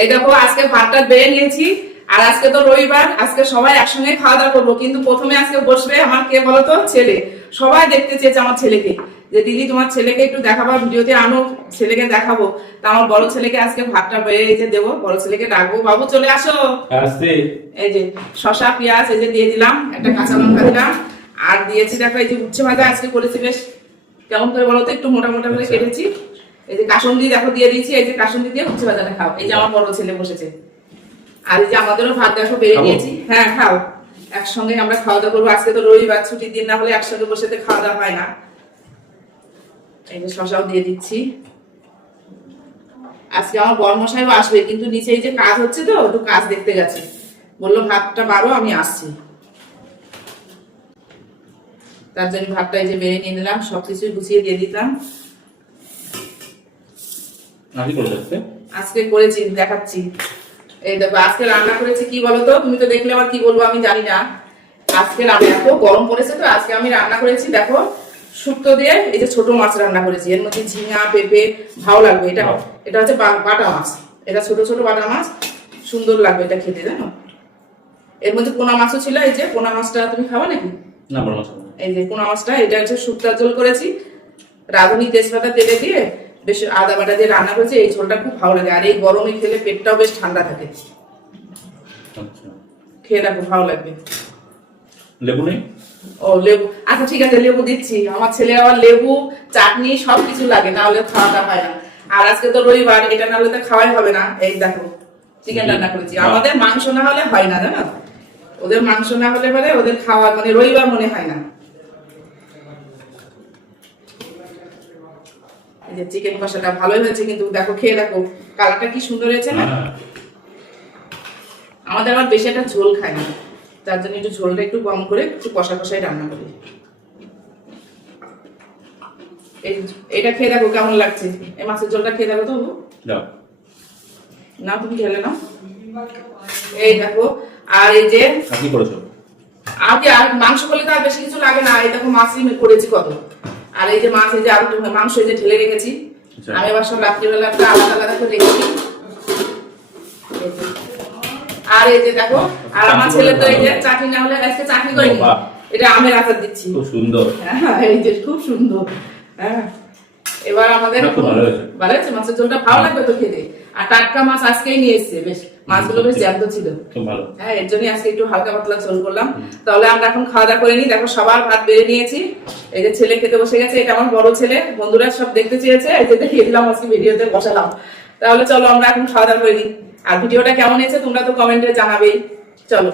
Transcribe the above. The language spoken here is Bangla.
এই দেখো আজকে ভাতটা বেড়ে নিয়েছি, আর আজকে তো রবিবার, আজকে সবাই একসঙ্গে খাওয়া দাওয়া করবো। কিন্তু প্রথমে আজকে বসবে আমার কে বলতো, ছেলে। সবাই দেখতে চেয়েছে আমার ছেলেকে, যে দিদি তোমার ছেলেকে একটু দেখাবো, ভিডিওতে আনো, ছেলেকে দেখাবো। তা আমার বড় ছেলেকে আজকে ভাতটা বেড়ে এই যে দেবো, বড় ছেলেকে ডাকবো, বাবু চলে আসো। এই যে শশা পেঁয়াজ এই যে দিয়ে দিলাম, একটা কাঁচা লঙ্কা দিলাম, আর দিয়েছি দেখো এই যে উচ্ছে ভাজা আজকে করেছি, বেশ কেমন করে বলতো, একটু মোটা মোটা করে কেটেছি। এই যে কাসুন্দি দেখো দিয়ে দিয়েছি, এই যে কাসুন্দি দিয়ে উচ্ছে ভাজাটা খাও। এই যে আমার বড় ছেলে বসেছে, আর এই যে আমাদেরও ভাত দেখো বেড়ে নিয়েছি। হ্যাঁ খাও, একসঙ্গে আমরা খাওয়া দাওয়া করবো। আজকে তো রবিবার, ছুটির দিন, না হলে একসঙ্গে বসে খাওয়া দাওয়া হয় না। এই যে শশাও দিয়ে দিচ্ছি। আজকে আমার বরমশাইও আসবে, কিন্তু নিচে এই যে কাজ হচ্ছে তো, একটু কাজ দেখতে গেছে, বললো ভাতটা বাড়ো, আমি আসছি। তার জন্য ভাতটা এই যে বেড়ে নিয়ে নিলাম, সবকিছু গুছিয়ে দিয়ে দিতাম। আজকে করেছি, দেখাচ্ছি। এই দেখো আজকে রান্না করেছি কি বলতো, তুমি তো দেখলে আবার কি বলবো আমি জানি না। আজকে রান্না এত গরম পড়েছে তো, আজকে আমি রান্না করেছি দেখো শুক্তো দিয়ে এই যে ছোট মাছ রান্না করেছি। এর মধ্যে ঝিঙা, পেঁপে, ভালো লাগবে। এটা এটা হচ্ছে বাটা মাছ, এটা ছোট ছোট বাটা মাছ, সুন্দর লাগবে এটা খেতে, জানো। এর মধ্যে পোনা মাছও ছিল, এই যে পোনা মাছটা তুমি খাওয়া নাকি? না, বড় মাছ। এই যে পোনা মাছটা, এটা হচ্ছে শুক্তার ঝোল করেছি, রাঁধুনি তেজপাতা তেলে দিয়ে বেশ আদা বাটা দিয়ে রান্না করেছি। এই ঝোলটা খুব ভালো লাগে, আর এই গরমে খেলে পেটটাও বেশ ঠান্ডা থাকে। খেয়ে দেখো, ভালো লাগবে। লেবু নেই? ও লেবু, আচ্ছা ঠিক আছে, লেবু দিচ্ছি। আমার ছেলে আবার লেবু, চাটনি সবকিছু লাগে, না হলে খাওয়াটা হয় না। আর আজকে তো রবিবার, এটা না হলে তো খাওয়াই হবে না। এই দেখো চিকেন রান্না করেছি। আমাদের মাংস না হলে হয় না, জানো। ওদের মাংস না হলে পরে ওদের খাওয়া মানে রবিবার মনে হয় না। এই যে চিকেন কষাটা ভালোই হয়েছে, কিন্তু দেখো খেয়ে দেখো কালারটা কি সুন্দর হয়েছে না। আমাদের আবার বেশি একটা ঝোল খায় না, তার জন্য একটু ঝোলটা একটু কম করে একটু কষা কষাই রান্না করি। এটা খেয়ে দেখো কেমন লাগছে, এই মাছের ঝোলটা খেয়ে দেখো তো। না তুমি খেলে না। এই দেখো, আর এই যে কি করেছো? আর মাংস করলে তো আর বেশি কিছু লাগে না। এই দেখো মাছই করেছি কত, আর এই যে মাছ, এই যে আর মাংস এই যে ঢেলে রেখেছি। আমি আবার সব রাত্রিবেলা আলাদা আলাদা করে রেখেছি। আর এই যে দেখো, আর আমার ছেলে তো এই যে চাটনি না হলে আজকে চাটনি করিনি, এটা আমের আচার দিচ্ছি। খুব সুন্দর। হ্যাঁ এই যে খুব সুন্দর। হ্যাঁ এবার আমাদের ভালো হয়েছে, মাছের ঝোলটা ভালো লাগবে তো খেতে। আর টাটকা মাছ আজকেই নিয়ে এসেছে, বেশ মাছগুলো বেশ জ্যান্ত ছিল। হ্যাঁ এর জন্য আজকে একটু হালকা পাতলা ঝোল করলাম। তাহলে আমরা এখন খাওয়া দাওয়া করে নিই। দেখো সবার ভাত বেড়ে নিয়েছি, এই যে ছেলে খেতে বসে গেছে, এটা আমার বড় ছেলে। বন্ধুরা সব দেখতে চেয়েছে, এই যে দেখিয়ে দিলাম, আজকে ভিডিওতে বসালাম। তাহলে চলো আমরা এখন খাওয়া দাওয়া করে নিই। আর ভিডিওটা কেমন হয়েছে তোমরা তো কমেন্টে জানাবেই। চলো।